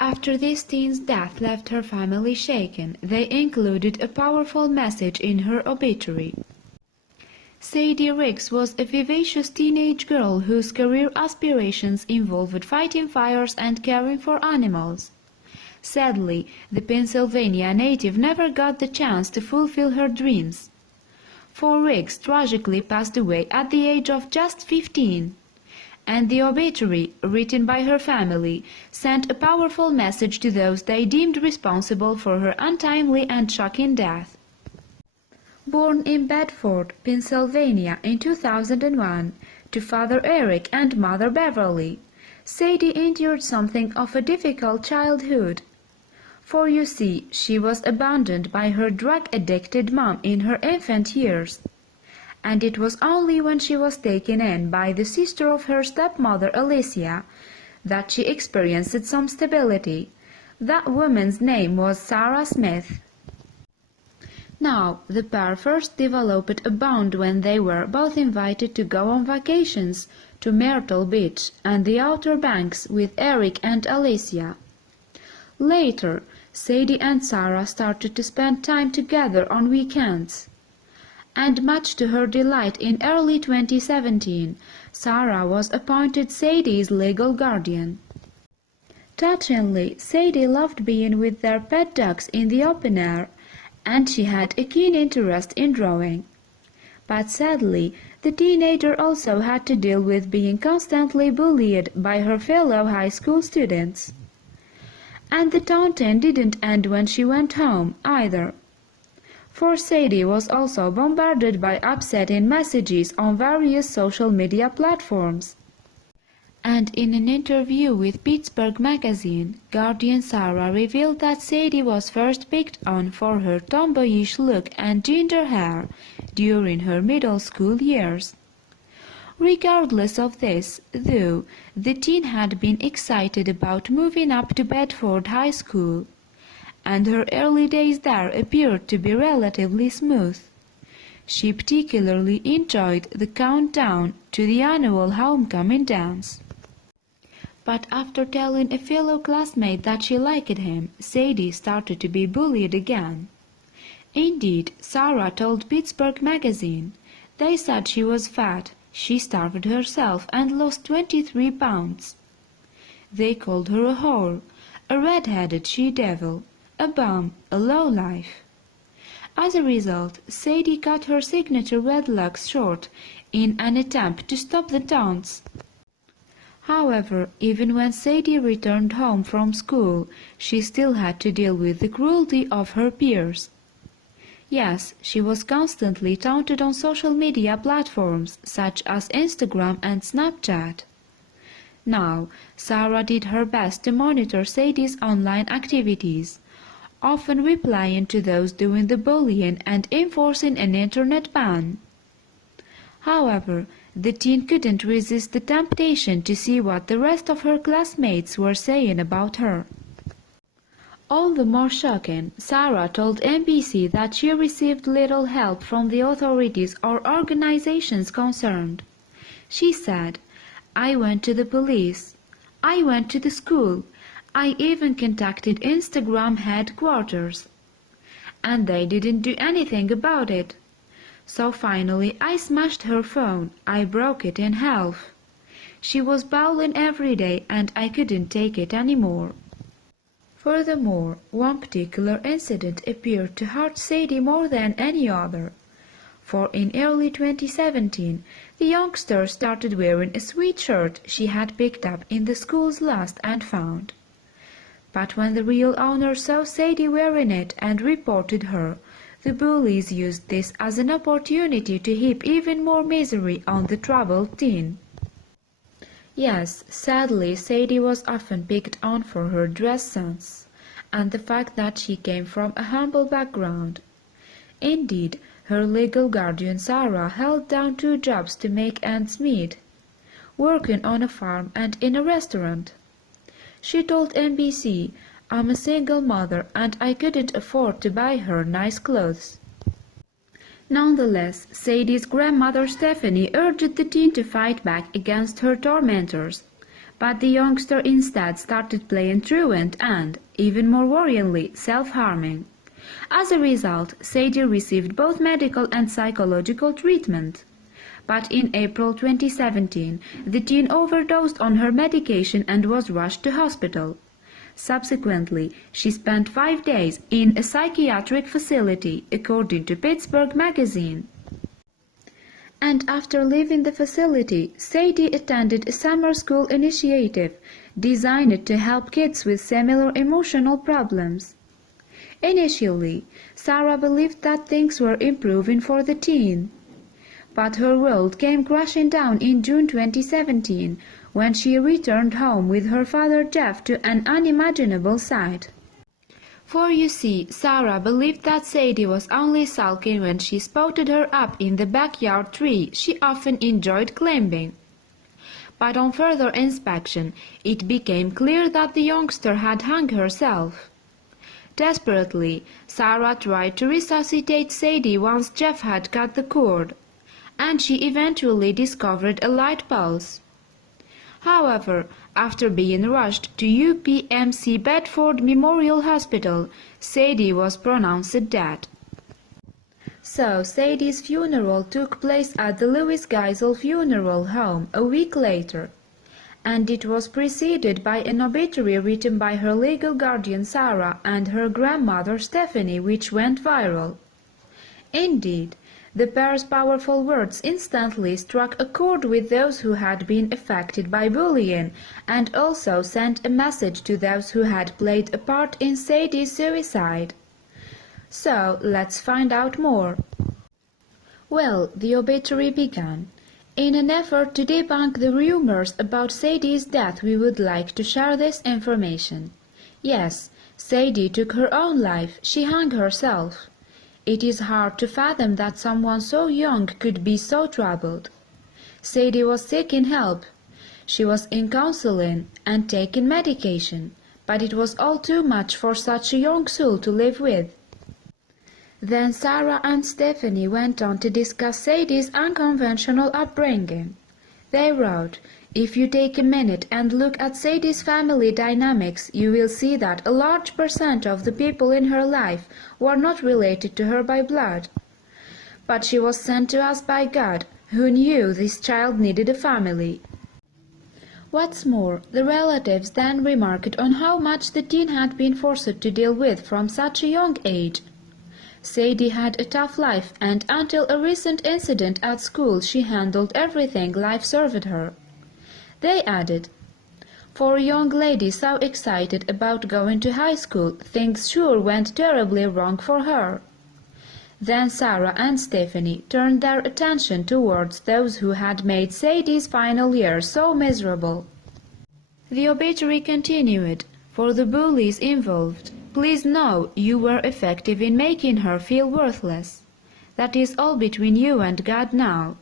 After this teen's death left her family shaken, they included a powerful message in her obituary. Sadie Riggs was a vivacious teenage girl whose career aspirations involved fighting fires and caring for animals. Sadly, the Pennsylvania native never got the chance to fulfill her dreams, for Riggs tragically passed away at the age of just 15. And the obituary, written by her family, sent a powerful message to those they deemed responsible for her untimely and shocking death. Born in Bedford, Pennsylvania in 2001, to Father Eric and Mother Beverly, Sadie endured something of a difficult childhood. For you see, she was abandoned by her drug-addicted mom in her infant years. And it was only when she was taken in by the sister of her stepmother Alicia that she experienced some stability. That woman's name was Sarah Smith. Now, the pair first developed a bond when they were both invited to go on vacations to Myrtle Beach and the Outer Banks with Eric and Alicia. Later, Sadie and Sarah started to spend time together on weekends. And much to her delight, in early 2017, Sarah was appointed Sadie's legal guardian. Touchingly, Sadie loved being with their pet dogs in the open air, and she had a keen interest in drawing. But sadly, the teenager also had to deal with being constantly bullied by her fellow high school students. And the taunting didn't end when she went home, either. For Sadie was also bombarded by upsetting messages on various social media platforms. And in an interview with Pittsburgh magazine, Guardian Sarah revealed that Sadie was first picked on for her tomboyish look and ginger hair during her middle school years. Regardless of this, though, the teen had been excited about moving up to Bedford High School, and her early days there appeared to be relatively smooth. She particularly enjoyed the countdown to the annual homecoming dance. But after telling a fellow classmate that she liked him, Sadie started to be bullied again. Indeed, Sarah told Pittsburgh magazine, they said she was fat, she starved herself and lost 23 pounds. They called her a whore, a red-headed she-devil, a bum, a lowlife. As a result, Sadie cut her signature red locks short in an attempt to stop the taunts. However, even when Sadie returned home from school, she still had to deal with the cruelty of her peers. Yes, she was constantly taunted on social media platforms such as Instagram and Snapchat. Now, Sarah did her best to monitor Sadie's online activities, often replying to those doing the bullying and enforcing an internet ban. However, the teen couldn't resist the temptation to see what the rest of her classmates were saying about her. All the more shocking, Sarah told NBC that she received little help from the authorities or organizations concerned. She said, "I went to the police. I went to the school. I even contacted Instagram headquarters. And they didn't do anything about it. So finally I smashed her phone. I broke it in half. She was bawling every day and I couldn't take it anymore." Furthermore, one particular incident appeared to hurt Sadie more than any other. For in early 2017, the youngster started wearing a sweatshirt she had picked up in the school's lost and found. But when the real owner saw Sadie wearing it and reported her, the bullies used this as an opportunity to heap even more misery on the troubled teen. Yes, sadly, Sadie was often picked on for her dress sense, and the fact that she came from a humble background. Indeed, her legal guardian Sarah held down 2 jobs to make ends meet, working on a farm and in a restaurant. She told NBC, "I'm a single mother and I couldn't afford to buy her nice clothes." Nonetheless, Sadie's grandmother Stephanie urged the teen to fight back against her tormentors, But the youngster instead started playing truant and, even more worryingly, self-harming. As a result, Sadie received both medical and psychological treatment. But in April 2017, the teen overdosed on her medication and was rushed to hospital. Subsequently, she spent 5 days in a psychiatric facility, according to Pittsburgh Magazine. And after leaving the facility, Sadie attended a summer school initiative designed to help kids with similar emotional problems. Initially, Sarah believed that things were improving for the teen. But her world came crashing down in June 2017 when she returned home with her father Jeff to an unimaginable sight. For you see, Sarah believed that Sadie was only sulking when she spotted her up in the backyard tree she often enjoyed climbing. But on further inspection, it became clear that the youngster had hung herself. Desperately, Sarah tried to resuscitate Sadie once Jeff had cut the cord, and she eventually discovered a light pulse. However, after being rushed to UPMC Bedford Memorial Hospital, Sadie was pronounced dead. So, Sadie's funeral took place at the Louis Geisel Funeral Home a week later, and it was preceded by an obituary written by her legal guardian Sarah and her grandmother Stephanie, which went viral. Indeed, the pair's powerful words instantly struck a chord with those who had been affected by bullying and also sent a message to those who had played a part in Sadie's suicide. So, let's find out more. Well, the obituary began. In an effort to debunk the rumors about Sadie's death, we would like to share this information. Yes, Sadie took her own life. She hung herself. It is hard to fathom that someone so young could be so troubled. Sadie was seeking help. She was in counseling and taking medication, but it was all too much for such a young soul to live with. Then Sarah and Stephanie went on to discuss Sadie's unconventional upbringing. They wrote, "If you take a minute and look at Sadie's family dynamics, you will see that a large percent of the people in her life were not related to her by blood. But she was sent to us by God, who knew this child needed a family." What's more, the relatives then remarked on how much the teen had been forced to deal with from such a young age. Sadie had a tough life, and until a recent incident at school she handled everything life served her. They added, "For a young lady so excited about going to high school, things sure went terribly wrong for her." Then Sarah and Stephanie turned their attention towards those who had made Sadie's final year so miserable. The obituary continued, "For the bullies involved, please know you were effective in making her feel worthless. That is all between you and God now.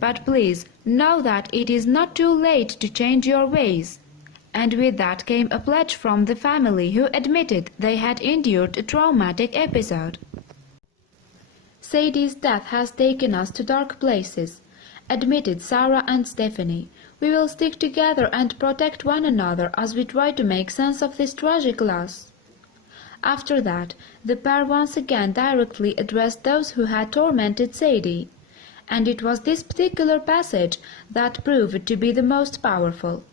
But please know that it is not too late to change your ways." And with that came a pledge from the family, who admitted they had endured a traumatic episode. "Sadie's death has taken us to dark places," admitted Sarah and Stephanie. "We will stick together and protect one another as we try to make sense of this tragic loss." After that, the pair once again directly addressed those who had tormented Sadie, and it was this particular passage that proved to be the most powerful.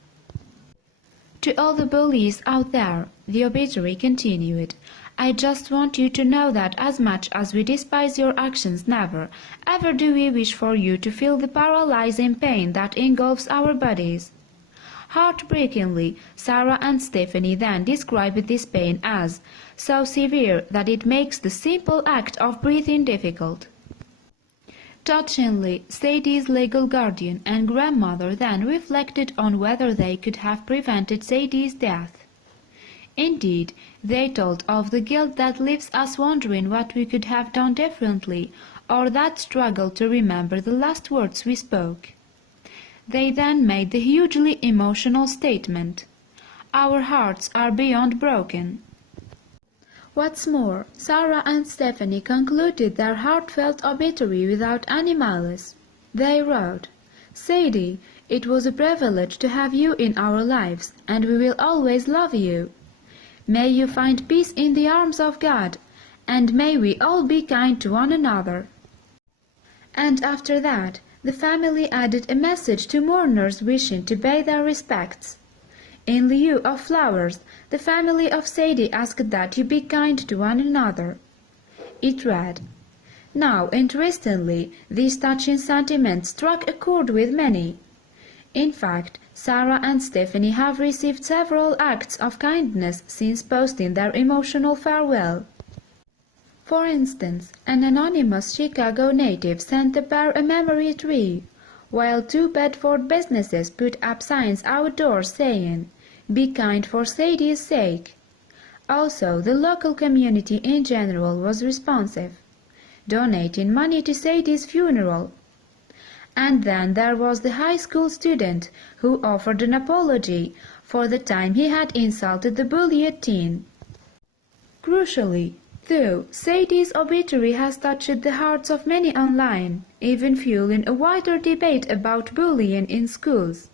"To all the bullies out there," the obituary continued, "I just want you to know that as much as we despise your actions, never, ever do we wish for you to feel the paralyzing pain that engulfs our bodies." Heartbreakingly, Sarah and Stephanie then described this pain as so severe that it makes the simple act of breathing difficult. Touchingly, Sadie's legal guardian and grandmother then reflected on whether they could have prevented Sadie's death. Indeed, they told of the guilt that leaves us wondering what we could have done differently, or that struggle to remember the last words we spoke. They then made the hugely emotional statement, "Our hearts are beyond broken." What's more, Sarah and Stephanie concluded their heartfelt obituary without any malice. They wrote, "Sadie, It was a privilege to have you in our lives, and we will always love you. May you find peace in the arms of God, and may we all be kind to one another." And after that, the family added a message to mourners wishing to pay their respects. In lieu of flowers, the family of Sadie asked that you be kind to one another. It read, "Now, interestingly, these touching sentiments struck a chord with many. In fact, Sarah and Stephanie have received several acts of kindness since posting their emotional farewell. For instance, an anonymous Chicago native sent the pair a memory tree, while 2 Bedford businesses put up signs outdoors saying, 'Be kind for Sadie's sake.' Also, the local community in general was responsive, donating money to Sadie's funeral. And then there was the high school student who offered an apology for the time he had insulted the bullied teen. Crucially, though, Sadie's obituary has touched the hearts of many online, even fueling a wider debate about bullying in schools.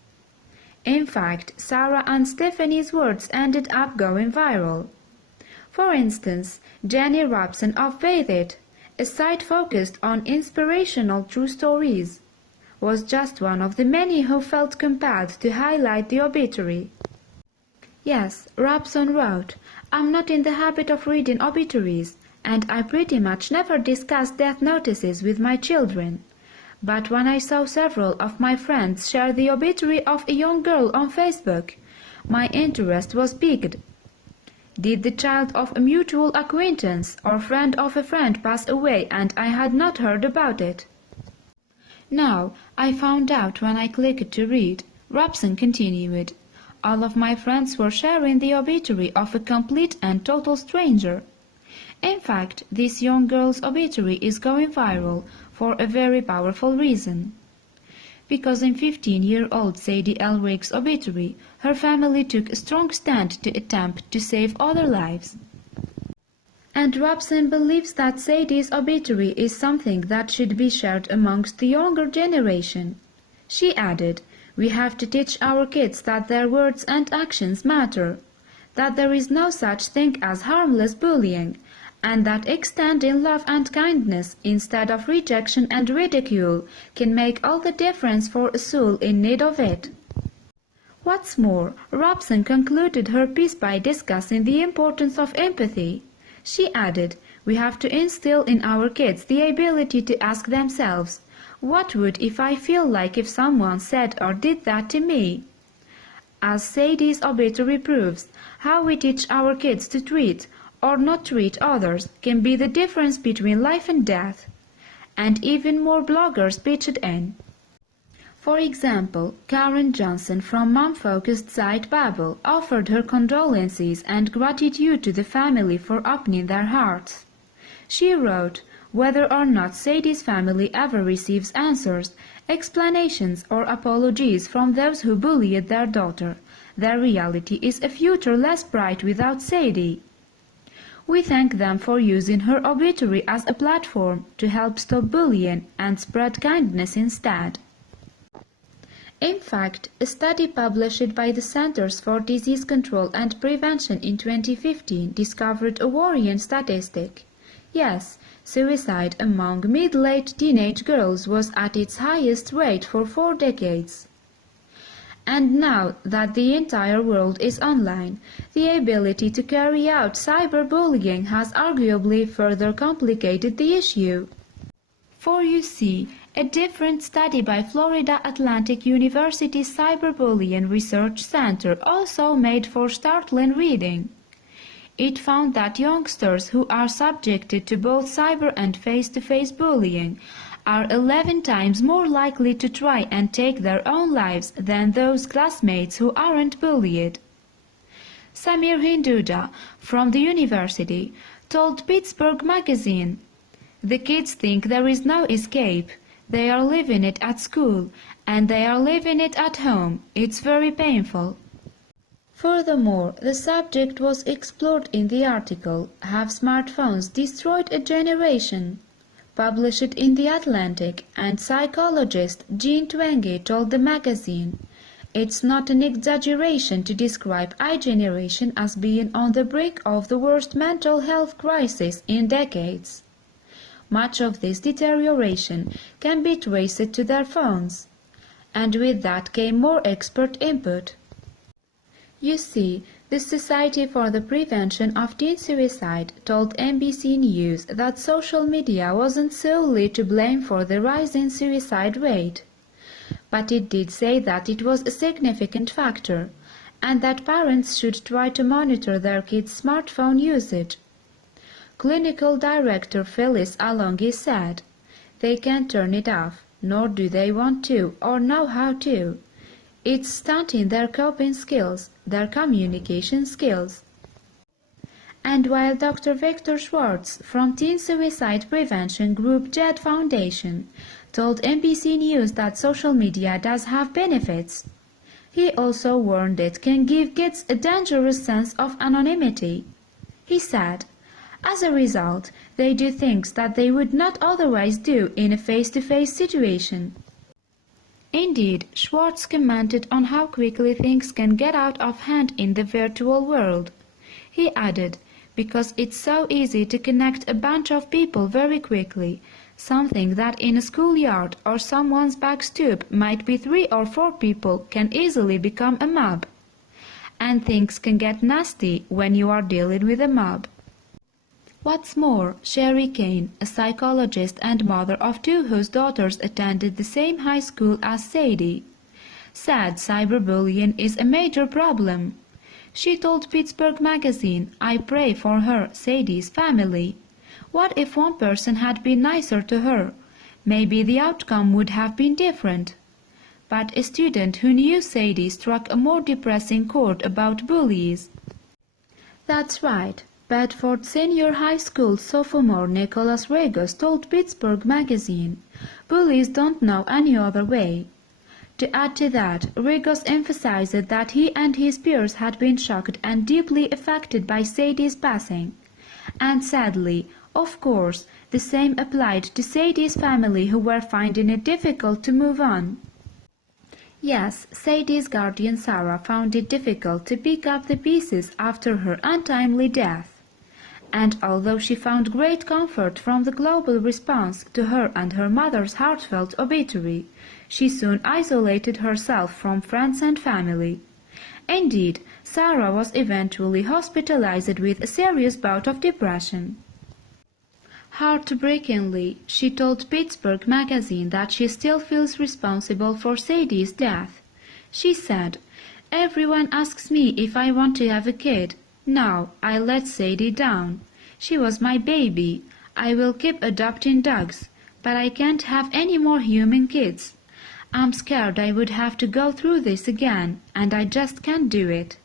In fact, Sarah and Stephanie's words ended up going viral. For instance, Jenny Robson of Faith It, a site focused on inspirational true stories, was just one of the many who felt compelled to highlight the obituary. Yes, Robson wrote, "I'm not in the habit of reading obituaries, and I pretty much never discuss death notices with my children. But when I saw several of my friends share the obituary of a young girl on Facebook, my interest was piqued. Did the child of a mutual acquaintance or friend of a friend pass away and I had not heard about it? Now, I found out when I clicked to read," Robson continued. "All of my friends were sharing the obituary of a complete and total stranger. In fact, this young girl's obituary is going viral for a very powerful reason. Because in 15-year-old Sadie L. Riggs' obituary, her family took a strong stand to attempt to save other lives. And Robson believes that Sadie's obituary is something that should be shared amongst the younger generation. She added, "We have to teach our kids that their words and actions matter, that there is no such thing as harmless bullying, and that extending love and kindness instead of rejection and ridicule can make all the difference for a soul in need of it." What's more, Robson concluded her piece by discussing the importance of empathy. She added, "We have to instill in our kids the ability to ask themselves, 'What would if I feel like if someone said or did that to me?' As Sadie's obituary proves, how we teach our kids to treat or not treat others can be the difference between life and death." And even more bloggers pitched in. For example, Karen Johnson from mom-focused site Babel offered her condolences and gratitude to the family for opening their hearts. She wrote, "Whether or not Sadie's family ever receives answers, explanations or apologies from those who bullied their daughter, their reality is a future less bright without Sadie. We thank them for using her obituary as a platform to help stop bullying and spread kindness instead." In fact, a study published by the Centers for Disease Control and Prevention in 2015 discovered a worrying statistic. Yes, suicide among middle-aged teenage girls was at its highest rate for 4 decades. And now that the entire world is online, the ability to carry out cyberbullying has arguably further complicated the issue. For you see, a different study by Florida Atlantic University's Cyberbullying Research Center also made for startling reading. It found that youngsters who are subjected to both cyber and face-to-face bullying are 11 times more likely to try and take their own lives than those classmates who aren't bullied. Samir Hinduja from the university told Pittsburgh Magazine, "The kids think there is no escape. They are living it at school, and they are living it at home. It's very painful." Furthermore, the subject was explored in the article, "Have Smartphones Destroyed a Generation?" published in The Atlantic, and psychologist Jean Twenge told the magazine, "It's not an exaggeration to describe iGeneration as being on the brink of the worst mental health crisis in decades. Much of this deterioration can be traced to their phones." And with that came more expert input. You see, the Society for the Prevention of Teen Suicide told NBC News that social media wasn't solely to blame for the rise in suicide rate. But it did say that it was a significant factor, and that parents should try to monitor their kids' smartphone usage. Clinical Director Phyllis Alongi said, "They can't turn it off, nor do they want to or know how to. It's stunting their coping skills, their communication skills." And while Dr. Victor Schwartz from Teen Suicide Prevention Group JED Foundation told NBC News that social media does have benefits, he also warned it can give kids a dangerous sense of anonymity. He said, "As a result, they do things that they would not otherwise do in a face-to-face situation." Indeed, Schwartz commented on how quickly things can get out of hand in the virtual world. He added, "Because it's so easy to connect a bunch of people very quickly, something that in a schoolyard or someone's back stoop might be 3 or 4 people can easily become a mob. And things can get nasty when you are dealing with a mob." What's more, Sherry Cain, a psychologist and mother of 2 whose daughters attended the same high school as Sadie, said cyberbullying is a major problem. She told Pittsburgh Magazine, "I pray for her, Sadie's family. What if one person had been nicer to her? Maybe the outcome would have been different." But a student who knew Sadie struck a more depressing chord about bullies. That's right. Bedford Senior High School sophomore Nikolas Raiders told Pittsburgh Magazine, "Bullies don't know any other way." To add to that, Raiders emphasized that he and his peers had been shocked and deeply affected by Sadie's passing. And sadly, of course, the same applied to Sadie's family, who were finding it difficult to move on. Yes, Sadie's guardian Sarah found it difficult to pick up the pieces after her untimely death. And although she found great comfort from the global response to her and her mother's heartfelt obituary, she soon isolated herself from friends and family. Indeed, Sarah was eventually hospitalized with a serious bout of depression. Heartbreakingly, she told Pittsburgh Magazine that she still feels responsible for Sadie's death. She said, "Everyone asks me if I want to have a kid. No, I let Sadie down. She was my baby. I will keep adopting dogs, but I can't have any more human kids. I'm scared I would have to go through this again, and I just can't do it."